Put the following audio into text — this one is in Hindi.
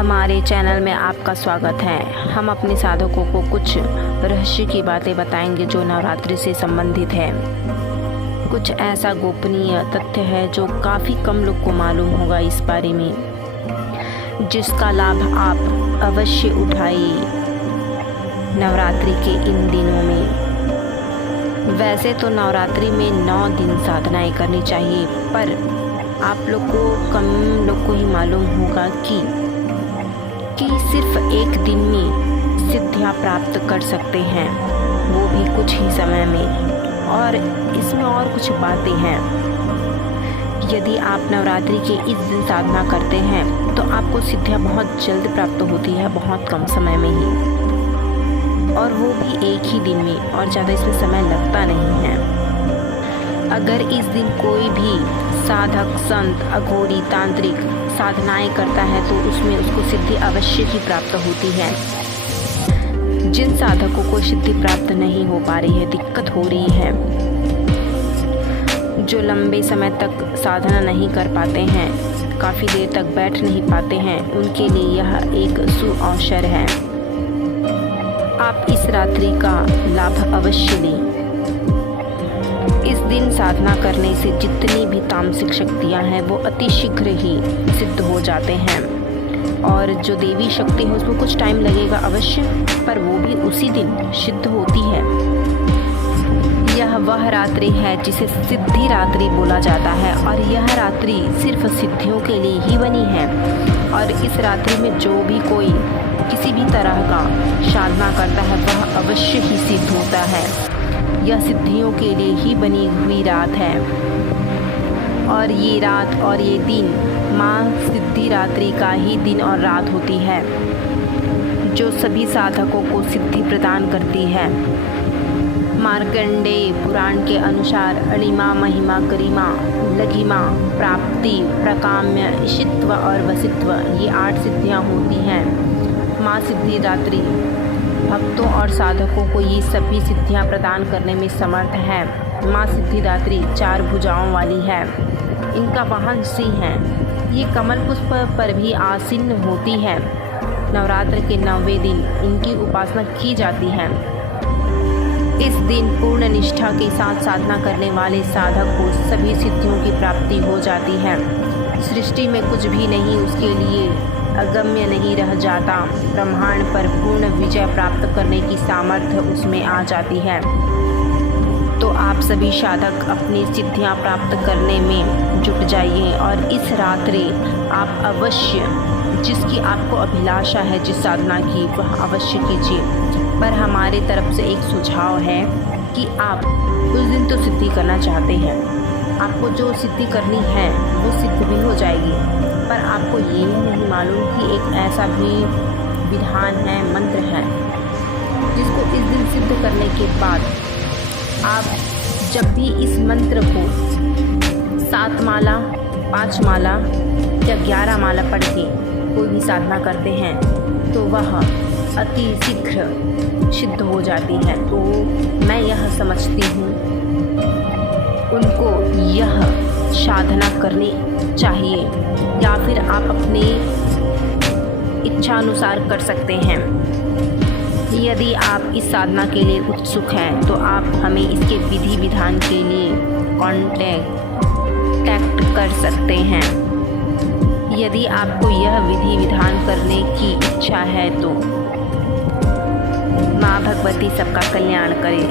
हमारे चैनल में आपका स्वागत है। हम अपने साधकों को कुछ रहस्य की बातें बताएंगे जो नवरात्रि से संबंधित है। कुछ ऐसा गोपनीय तथ्य है जो काफ़ी कम लोग को मालूम होगा इस बारे में, जिसका लाभ आप अवश्य उठाइए नवरात्रि के इन दिनों में। वैसे तो नवरात्रि में 9 दिन साधनाएं करनी चाहिए, पर आप लोग को कम लोग को ही मालूम होगा कि सिर्फ एक दिन में सिद्धियां प्राप्त कर सकते हैं, वो भी कुछ ही समय में। और इसमें और कुछ बातें हैं। यदि आप नवरात्रि के इस दिन साधना करते हैं तो आपको सिद्धियां बहुत जल्द प्राप्त होती है, बहुत कम समय में ही, और वो भी एक ही दिन में, और ज़्यादा इसमें समय लगता नहीं है। अगर इस दिन कोई भी साधक, संत, अघोरी, तांत्रिक साधनाएं करता है तो उसमें उसको सिद्धि अवश्य ही प्राप्त होती है। जिन साधकों को सिद्धि प्राप्त नहीं हो पा रही है, दिक्कत हो रही है, जो लंबे समय तक साधना नहीं कर पाते हैं, काफ़ी देर तक बैठ नहीं पाते हैं, उनके लिए यह एक सुअवसर है। आप इस रात्रि का लाभ अवश्य लें। इस दिन साधना करने से जितनी भी तामसिक शक्तियां हैं वो अति शीघ्र ही सिद्ध हो जाते हैं, और जो देवी शक्ति है उसमें कुछ टाइम लगेगा अवश्य, पर वो भी उसी दिन सिद्ध होती है। यह वह रात्रि है जिसे सिद्धि रात्रि बोला जाता है, और यह रात्रि सिर्फ सिद्धियों के लिए ही बनी है। और इस रात्रि में जो भी कोई किसी भी तरह का साधना करता है वह अवश्य ही सिद्ध होता है। यह सिद्धियों के लिए ही बनी हुई रात है, और ये रात और ये दिन माँ सिद्धि रात्रि का ही दिन और रात होती है, जो सभी साधकों को सिद्धि प्रदान करती है। मार्कंडेय पुराण के अनुसार अणिमा, महिमा, गरिमा, लघिमा, प्राप्ति, प्रकाम्य, ईशित्व और वसित्व, ये 8 सिद्धियाँ होती हैं। माँ सिद्धि रात्रि भक्तों और साधकों को ये सभी सिद्धियां प्रदान करने में समर्थ है। माँ सिद्धिदात्री 4 भुजाओं वाली है। इनका वाहन सिंह है। ये कमल पुष्प पर भी आसीन होती है। नवरात्र के 9वें दिन इनकी उपासना की जाती है। इस दिन पूर्ण निष्ठा के साथ साधना करने वाले साधक को सभी सिद्धियों की प्राप्ति हो जाती है। सृष्टि में कुछ भी नहीं उसके लिए अगम्य नहीं रह जाता। ब्रह्मांड पर पूर्ण विजय प्राप्त करने की सामर्थ्य उसमें आ जाती है। तो आप सभी साधक अपनी सिद्धियां प्राप्त करने में जुट जाइए, और इस रात्रि आप अवश्य, जिसकी आपको अभिलाषा है जिस साधना की, वह अवश्य कीजिए। पर हमारे तरफ से एक सुझाव है कि आप उस दिन तो सिद्धि करना चाहते हैं, आपको जो सिद्धि करनी है वो सिद्ध भी हो जाएगी, पर आपको ये नहीं मालूम कि एक ऐसा भी विधान है, मंत्र है, जिसको इस दिन सिद्ध करने के बाद आप जब भी इस मंत्र को 7 माला, 5 माला या 11 माला पढ़ के कोई भी साधना करते हैं तो वह अति शीघ्र सिद्ध हो जाती है। तो मैं यह समझती हूँ उनको यह साधना करनी चाहिए, या फिर आप अपनी इच्छा अनुसार कर सकते हैं। यदि आप इस साधना के लिए उत्सुक हैं तो आप हमें इसके विधि विधान के लिए कांटेक्ट कर सकते हैं। यदि आपको यह विधि विधान करने की इच्छा है तो माँ भगवती सबका कल्याण करे।